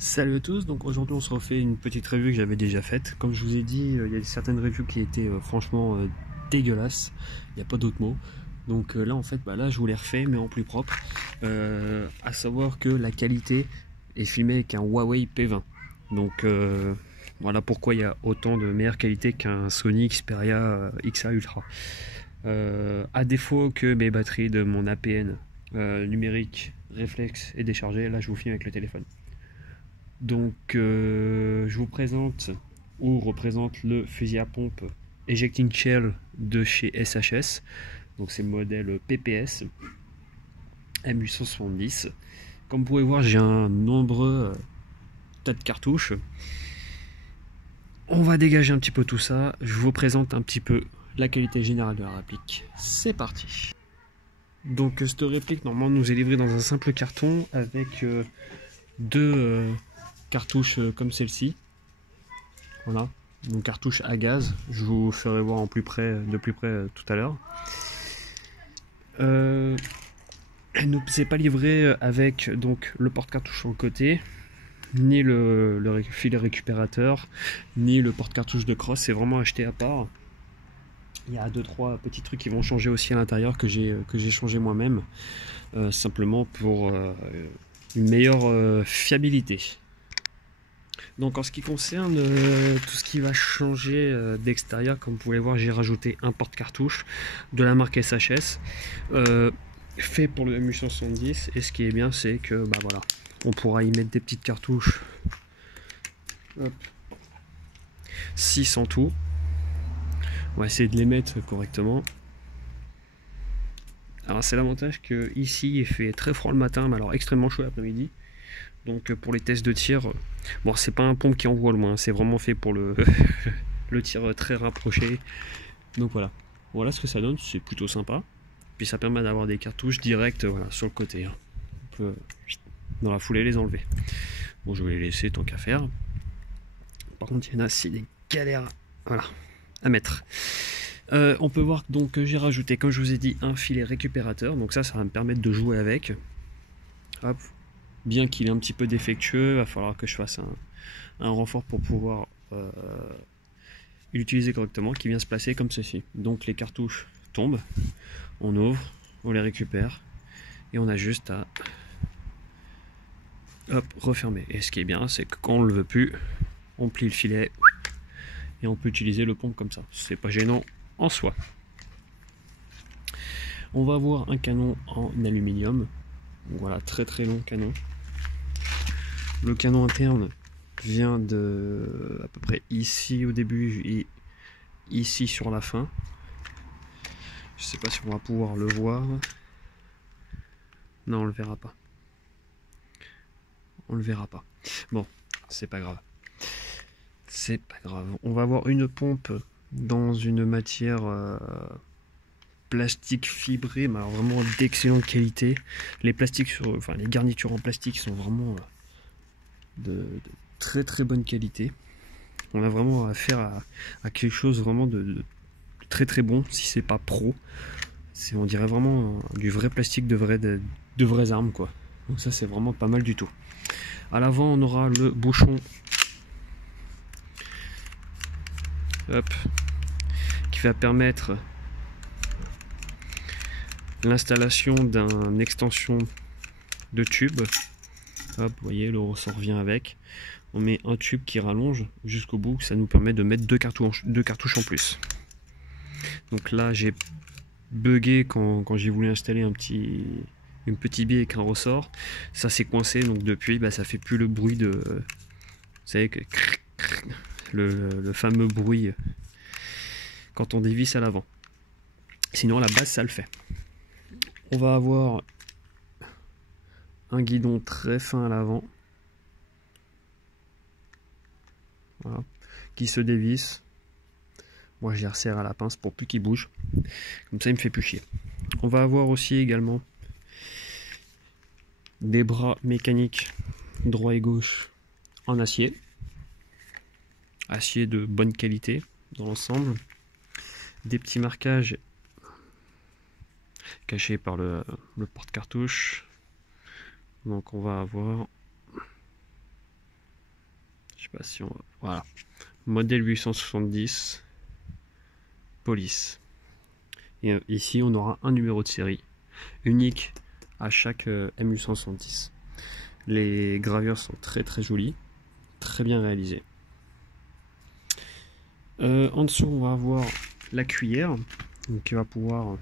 Salut à tous, donc aujourd'hui on se refait une petite review que j'avais déjà faite. Comme je vous ai dit, il y a certaines reviews qui étaient franchement dégueulasses, il n'y a pas d'autre mot. Donc là en fait, là je vous les refais mais en plus propre. À savoir que la qualité est filmée avec un Huawei P20. Donc voilà pourquoi il y a autant de meilleure qualité qu'un Sony Xperia XA Ultra. À défaut que mes batteries de mon APN numérique réflexe est déchargée, là je vous filme avec le téléphone. Donc je vous présente ou représente le fusil à pompe Ejecting Shell de chez SHS. Donc c'est le modèle PPS M870. Comme vous pouvez voir, j'ai un nombreux tas de cartouches. On va dégager un petit peu tout ça. Je vous présente un petit peu la qualité générale de la réplique. C'est parti. Donc cette réplique normalement nous est livrée dans un simple carton avec deux cartouches comme celle-ci. Voilà, donc cartouche à gaz. Je vous ferai voir de plus près tout à l'heure. Elle ne s'est pas livrée avec donc le porte-cartouche sur le côté, ni le filet récupérateur, ni le porte-cartouche de crosse. C'est vraiment acheté à part. Il y a 2-3 petits trucs qui vont changer aussi à l'intérieur que j'ai changé moi-même, simplement pour une meilleure fiabilité. Donc en ce qui concerne tout ce qui va changer d'extérieur, comme vous pouvez voir, j'ai rajouté un porte-cartouche de la marque SHS fait pour le M870, et ce qui est bien c'est que voilà, on pourra y mettre des petites cartouches. Hop. 6 en tout. On va essayer de les mettre correctement. Alors c'est l'avantage que ici il fait très froid le matin, mais alors extrêmement chaud l'après-midi. Donc pour les tests de tir, bon c'est pas un pompe qui envoie loin, c'est vraiment fait pour le, le tir très rapproché. Donc voilà ce que ça donne, c'est plutôt sympa. Puis ça permet d'avoir des cartouches directes sur le côté. Hein. On peut dans la foulée les enlever. Bon je vais les laisser tant qu'à faire. Par contre il y en a c'est des galères à mettre. On peut voir donc que j'ai rajouté, comme je vous ai dit, un filet récupérateur. Donc ça va me permettre de jouer avec. Hop. Bien qu'il est un petit peu défectueux, il va falloir que je fasse un renfort pour pouvoir l'utiliser correctement, qui vient se placer comme ceci. Donc les cartouches tombent, on ouvre, on les récupère et on a juste à refermer. Et ce qui est bien, c'est que quand on ne le veut plus, on plie le filet et on peut utiliser le pompe comme ça. C'est pas gênant en soi. On va avoir un canon en aluminium. Voilà, très très long canon. Le canon interne vient de à peu près ici au début et ici sur la fin. Je sais pas si on va pouvoir le voir. Non, on le verra pas. On le verra pas. Bon, c'est pas grave. C'est pas grave. On va avoir une pompe dans une matière plastique fibré, mais alors vraiment d'excellente qualité. Les plastiques les garnitures en plastique sont vraiment de très très bonne qualité. On a vraiment affaire à quelque chose vraiment de très très bon, si c'est pas pro. On dirait vraiment du vrai plastique de vraies armes quoi. Donc ça c'est vraiment pas mal du tout. À l'avant on aura le bouchon qui va permettre l'installation d'une extension de tube. Hop, vous voyez, le ressort vient avec. On met un tube qui rallonge jusqu'au bout, ça nous permet de mettre deux cartouches en plus. Donc là, j'ai bugué quand j'ai voulu installer une petite bille avec un ressort. Ça s'est coincé, donc depuis, ça fait plus le bruit de... Vous savez, que le fameux bruit quand on dévisse à l'avant. Sinon, à la base, ça le fait. On va avoir un guidon très fin à l'avant, voilà, qui se dévisse. Moi je les resserre à la pince pour plus qu'il bouge, comme ça il me fait plus chier. On va avoir aussi également des bras mécaniques droit et gauche en acier de bonne qualité dans l'ensemble, des petits marquages cachés par le porte-cartouche. Donc on va avoir Je sais pas si on... Voilà. Modèle 870 police. Et ici, on aura un numéro de série unique à chaque M870. Les gravures sont très très jolies, très bien réalisées. En dessous, on va avoir la cuillère qui va pouvoir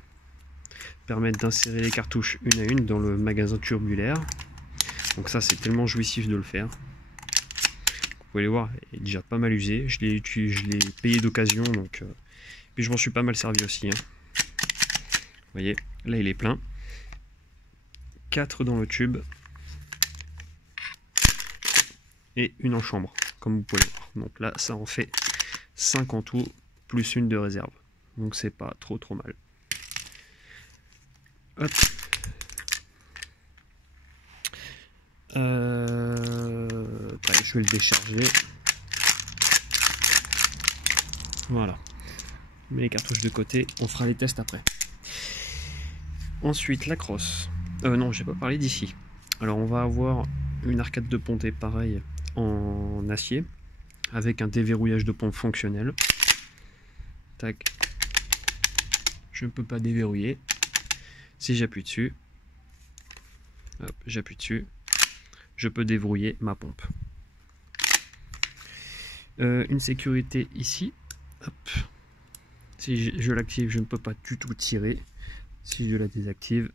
permettre d'insérer les cartouches une à une dans le magasin tubulaire. Donc ça, c'est tellement jouissif de le faire. Vous pouvez les voir, il est déjà pas mal usé. Je l'ai payé d'occasion, donc puis je m'en suis pas mal servi aussi. Hein. Vous voyez, là il est plein. 4 dans le tube et une en chambre, comme vous pouvez le voir. Donc là, ça en fait 5 en tout, plus une de réserve. Donc c'est pas trop mal. Hop. Je vais le décharger. Voilà. Mais les cartouches de côté, on fera les tests après. Ensuite, la crosse. Non, j'ai pas parlé d'ici. Alors, on va avoir une arcade de pontet pareil en acier avec un déverrouillage de pompe fonctionnel. Tac. Je ne peux pas déverrouiller. Si j'appuie dessus, hop, j'appuie dessus, je peux déverrouiller ma pompe. Une sécurité ici. Hop. Si je l'active, je ne peux pas du tout tirer. Si je la désactive,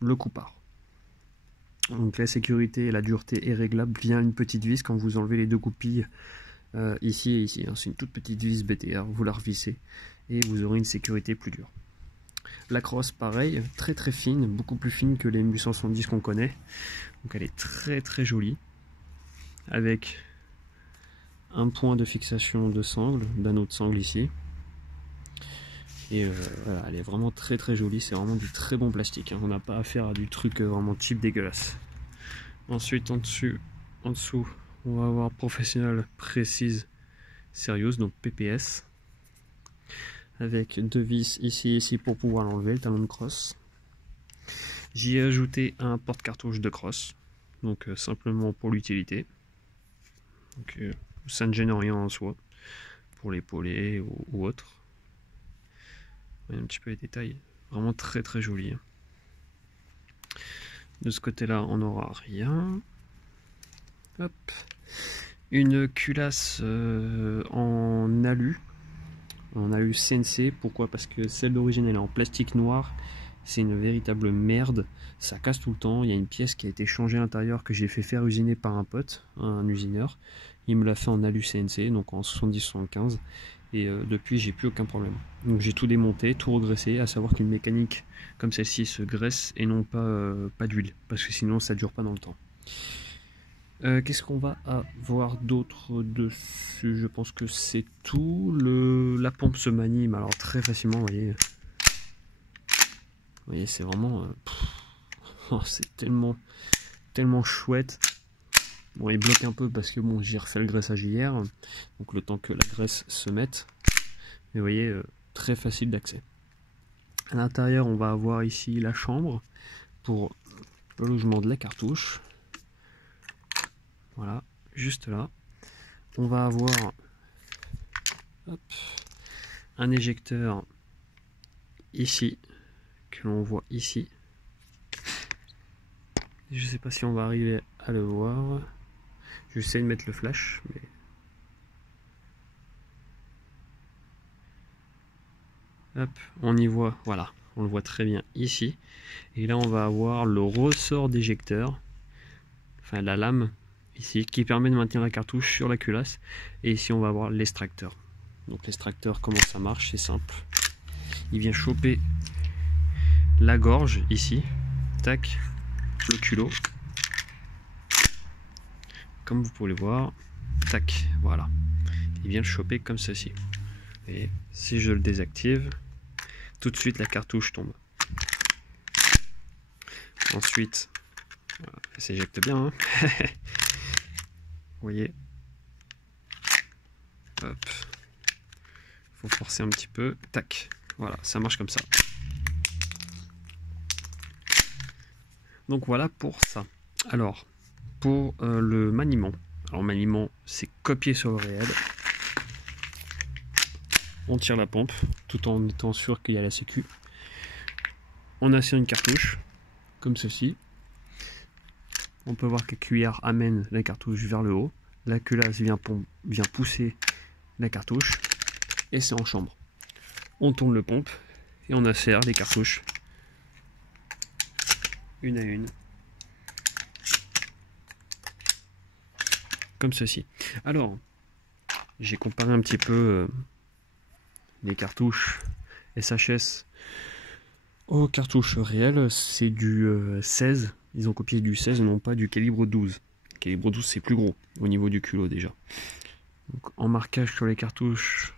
le coup part. Donc la sécurité et la dureté est réglable via une petite vis quand vous enlevez les deux goupilles ici et ici. C'est une toute petite vis BTR, vous la revissez et vous aurez une sécurité plus dure. La crosse, pareil, très très fine, beaucoup plus fine que les 870 qu'on connaît. Donc elle est très très jolie, avec un point de fixation de sangle, d'anneau de sangle ici. Et voilà, elle est vraiment très très jolie, c'est vraiment du très bon plastique. Hein. On n'a pas affaire à du truc vraiment cheap dégueulasse. Ensuite, en dessous, on va avoir Professional Precise Serious, donc PPS. Avec deux vis ici et ici pour pouvoir l'enlever, le talon de crosse. J'y ai ajouté un porte-cartouche de crosse, donc simplement pour l'utilité. Donc ça ne gêne rien en soi, pour l'épauler ou autre. Voyez un petit peu les détails, vraiment très très joli. De ce côté-là, on n'aura rien. Hop. Une culasse en alu CNC. Pourquoi? Parce que celle d'origine elle est en plastique noir. C'est une véritable merde. Ça casse tout le temps. Il y a une pièce qui a été changée à l'intérieur que j'ai fait faire usiner par un pote, un usineur. Il me l'a fait en alu CNC, donc en 70-75. Et depuis, j'ai plus aucun problème. Donc j'ai tout démonté, tout regraissé, à savoir qu'une mécanique comme celle-ci se graisse et non pas d'huile, parce que sinon ça dure pas dans le temps. Qu'est-ce qu'on va avoir d'autre dessus? Je pense que c'est tout. La pompe se manie, mais alors très facilement, vous voyez. Vous voyez, c'est vraiment... oh, c'est tellement chouette. Bon, il bloque un peu parce que bon, j'ai refait le graissage hier, donc le temps que la graisse se mette. Mais vous voyez, très facile d'accès. À l'intérieur, on va avoir ici la chambre pour le logement de la cartouche. Voilà, juste là. On va avoir hop, un éjecteur ici, que l'on voit ici. Je sais pas si on va arriver à le voir. J'essaie de mettre le flash, mais... hop, on y voit, voilà, on le voit très bien ici. Et là, on va avoir le ressort d'éjecteur, enfin la lame ici, qui permet de maintenir la cartouche sur la culasse. Et ici, on va avoir l'extracteur. Donc l'extracteur, comment ça marche? C'est simple. Il vient choper la gorge ici, tac, le culot. Comme vous pouvez le voir, tac, voilà. Il vient le choper comme ceci. Et si je le désactive, tout de suite la cartouche tombe. Ensuite, voilà, elle s'éjecte bien. Hein. Vous voyez. Hop. Faut forcer un petit peu. Tac. Voilà, ça marche comme ça. Donc voilà pour ça. Alors, pour le maniement. Alors maniement, c'est copié sur le réel. On tire la pompe, tout en étant sûr qu'il y a la sécu. On insère une cartouche, comme ceci. On peut voir que la cuillère amène la cartouche vers le haut. La culasse vient pousser la cartouche. Et c'est en chambre. On tourne le pompe et on insère les cartouches une à une. Comme ceci. Alors, j'ai comparé un petit peu les cartouches SHS aux cartouches réelles. C'est du 16. Ils ont copié du 16 et non pas du calibre 12. Le calibre 12 c'est plus gros au niveau du culot déjà. Donc, en marquage sur les cartouches,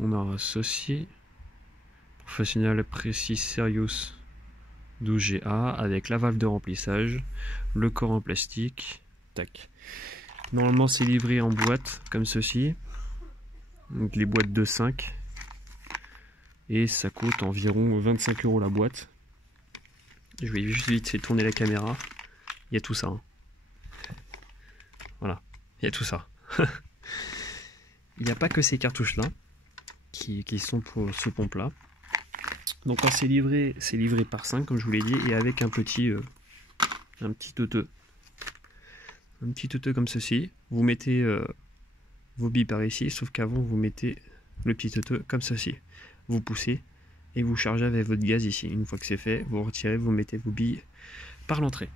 on a ceci. Professionnel Precis Serious 12GA avec la valve de remplissage, le corps en plastique. Tac. Normalement c'est livré en boîte comme ceci. Donc les boîtes de 5. Et ça coûte environ 25 € la boîte. Je vais juste vite fait tourner la caméra. Il y a tout ça. Hein. Voilà, il y a tout ça. Il n'y a pas que ces cartouches là qui sont pour ce pompe là. Donc quand c'est livré par 5 comme je vous l'ai dit, et avec un petit teuteux. Un petit teuteux comme ceci. Vous mettez vos billes par ici, sauf qu'avant vous mettez le petit teuteux comme ceci. Vous poussez et vous chargez avec votre gaz ici. Une fois que c'est fait, vous retirez, vous mettez vos billes par l'entrée.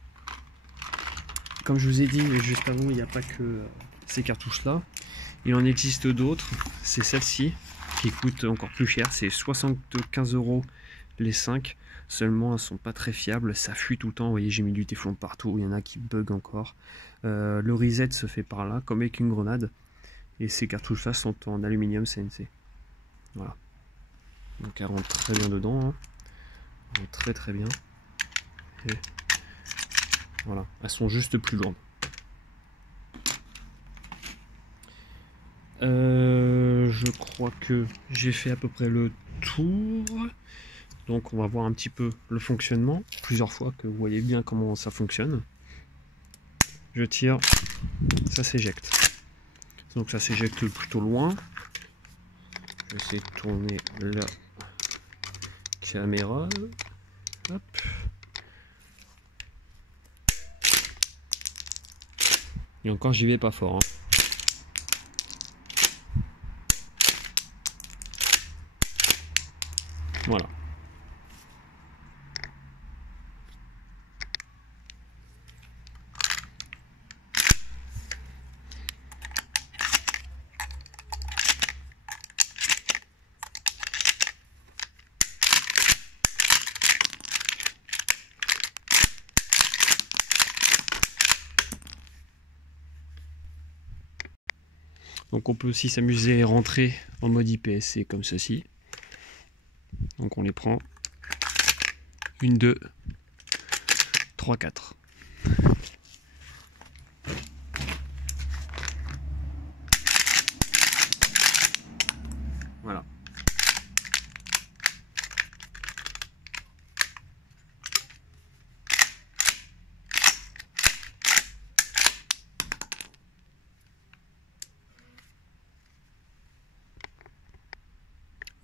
Comme je vous ai dit juste avant, il n'y a pas que ces cartouches là. Il en existe d'autres. C'est celle-ci qui coûte encore plus cher. C'est 75 € les 5. Seulement, elles sont pas très fiables. Ça fuit tout le temps. Vous voyez, j'ai mis du téflon partout. Il y en a qui bug encore. Le reset se fait par là, comme avec une grenade. Et ces cartouches là sont en aluminium CNC. Voilà. Donc elles rentrent très bien dedans. Hein. Elles rentrent très très bien. Et voilà. Elles sont juste plus lourdes. Je crois que j'ai fait à peu près le tour. Donc on va voir un petit peu le fonctionnement. Plusieurs fois que vous voyez bien comment ça fonctionne. Je tire, ça s'éjecte. Donc ça s'éjecte plutôt loin. Je vais essayer de tourner la caméra. Hop. Et encore j'y vais pas fort. Hein. Voilà. Donc on peut aussi s'amuser et rentrer en mode IPSC comme ceci. Donc on les prend. 1, 2, 3, 4. Voilà.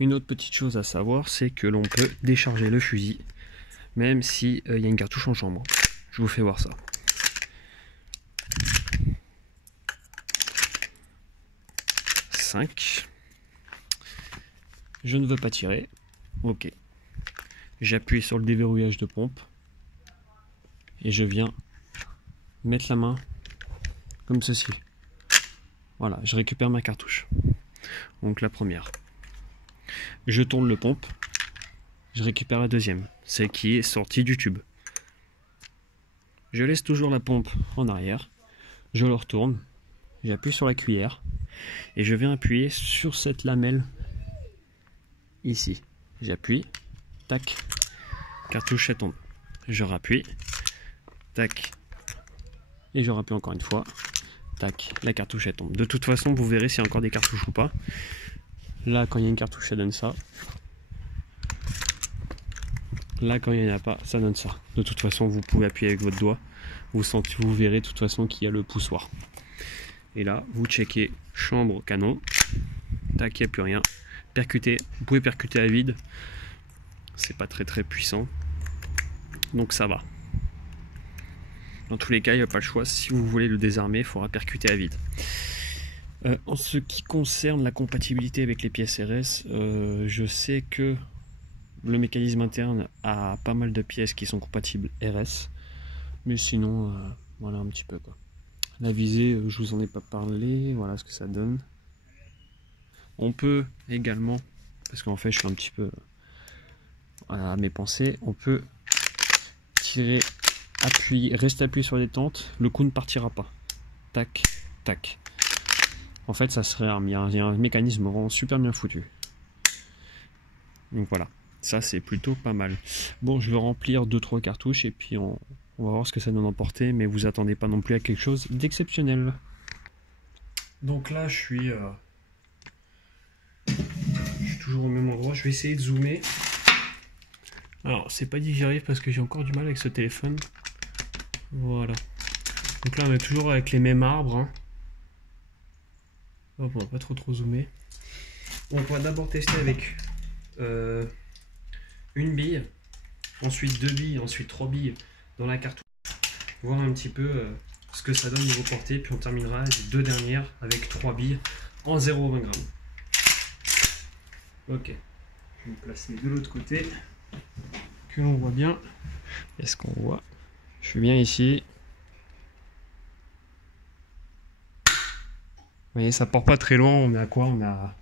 Une autre petite chose à savoir, c'est que l'on peut décharger le fusil, même si y a une cartouche en chambre. Je vous fais voir ça. Je ne veux pas tirer. Ok. J'appuie sur le déverrouillage de pompe. Et je viens mettre la main comme ceci. Voilà, je récupère ma cartouche. Donc la première. Je tourne le pompe. Je récupère la deuxième, celle qui est sortie du tube. Je laisse toujours la pompe en arrière. Je le retourne. J'appuie sur la cuillère. Et je viens appuyer sur cette lamelle ici. J'appuie. Tac. Cartouche elle tombe. Je rappuie. Tac. Et je rappuie encore une fois. Tac. La cartouche elle tombe. De toute façon, vous verrez s'il y a encore des cartouches ou pas. Là, quand il y a une cartouche, ça donne ça. Là, quand il n'y en a pas, ça donne ça. De toute façon, vous pouvez appuyer avec votre doigt. Vous verrez de toute façon qu'il y a le poussoir. Et là, vous checkez chambre, canon. Tac, il n'y a plus rien. Percuter, vous pouvez percuter à vide. C'est pas très puissant. Donc ça va. Dans tous les cas, il n'y a pas le choix. Si vous voulez le désarmer, il faudra percuter à vide. En ce qui concerne la compatibilité avec les pièces RS, je sais que le mécanisme interne a pas mal de pièces qui sont compatibles RS. Mais sinon, voilà un petit peu quoi. La visée, je vous en ai pas parlé. Voilà ce que ça donne. On peut également, parce qu'en fait je suis un petit peu à mes pensées, on peut tirer, appuyer, rester appuyé sur les tentes, le coup ne partira pas. Tac, tac. En fait ça serait il y a un mécanisme vraiment super bien foutu. Donc voilà, ça c'est plutôt pas mal. Bon, je vais remplir 2-3 cartouches et puis on va voir ce que ça donne en portée, mais vous attendez pas non plus à quelque chose d'exceptionnel. Donc là je suis toujours au même endroit, je vais essayer de zoomer. Alors c'est pas dit que j'y arrive parce que j'ai encore du mal avec ce téléphone. Voilà. Donc là on est toujours avec les mêmes arbres. Hein. Hop, on va pas trop zoomer. On va d'abord tester avec une bille, ensuite 2 billes, ensuite 3 billes dans la cartouche. Voir un petit peu ce que ça donne niveau portée, puis on terminera les 2 dernières avec 3 billes en 0,20 g. Ok, je vais me placer de l'autre côté, que l'on voit bien. Est-ce qu'on voit? Je suis bien ici. Vous voyez, ça part pas très loin, on est à quoi? On est à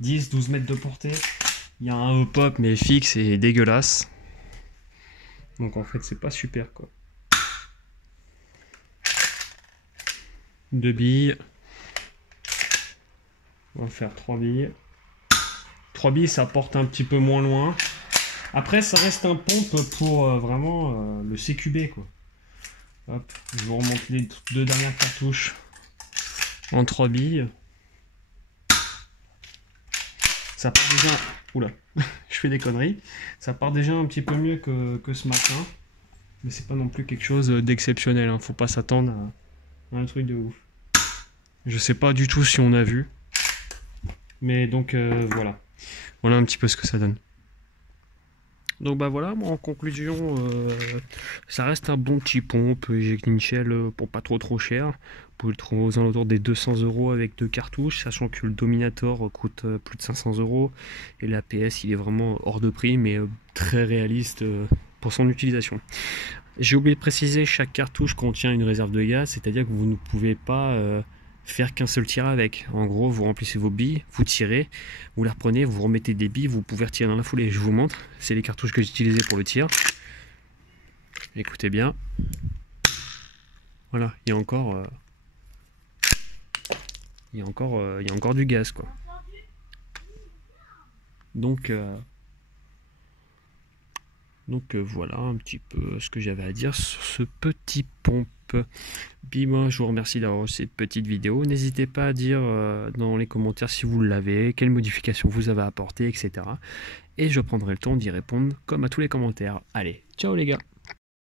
10-12 mètres de portée. Il y a un hop-hop mais fixe et dégueulasse. Donc en fait c'est pas super quoi. 2 billes. On va faire 3 billes. 3 billes ça porte un petit peu moins loin. Après ça reste un pompe pour vraiment le CQB quoi. Hop, je vous remonte les 2 dernières cartouches en 3 billes. Ça part déjà... Oula, je fais des conneries. Ça part déjà un petit peu mieux que ce matin. Mais c'est pas non plus quelque chose d'exceptionnel. Hein. Faut pas s'attendre à un truc de ouf. Je sais pas du tout si on a vu. Mais donc voilà. Voilà un petit peu ce que ça donne. Donc bah voilà, moi en conclusion, ça reste un bon petit pompe, j'ai une shell pour pas trop cher. Vous pouvez le trouver aux alentours des 200 € avec 2 cartouches, sachant que le Dominator coûte plus de 500 € et l'APS il est vraiment hors de prix, mais très réaliste pour son utilisation. J'ai oublié de préciser, chaque cartouche contient une réserve de gaz, c'est-à-dire que vous ne pouvez pas faire qu'un seul tir avec. En gros, vous remplissez vos billes, vous tirez, vous les reprenez, vous remettez des billes, vous pouvez retirer dans la foulée. Je vous montre, c'est les cartouches que j'utilisais pour le tir. Écoutez bien. Voilà, il y a encore du gaz quoi. Donc voilà un petit peu ce que j'avais à dire sur ce petit pompe. Puis moi je vous remercie d'avoir reçu cette petite vidéo. N'hésitez pas à dire dans les commentaires si vous l'avez, quelles modifications vous avez apportées, etc. Et je prendrai le temps d'y répondre comme à tous les commentaires. Allez, ciao les gars!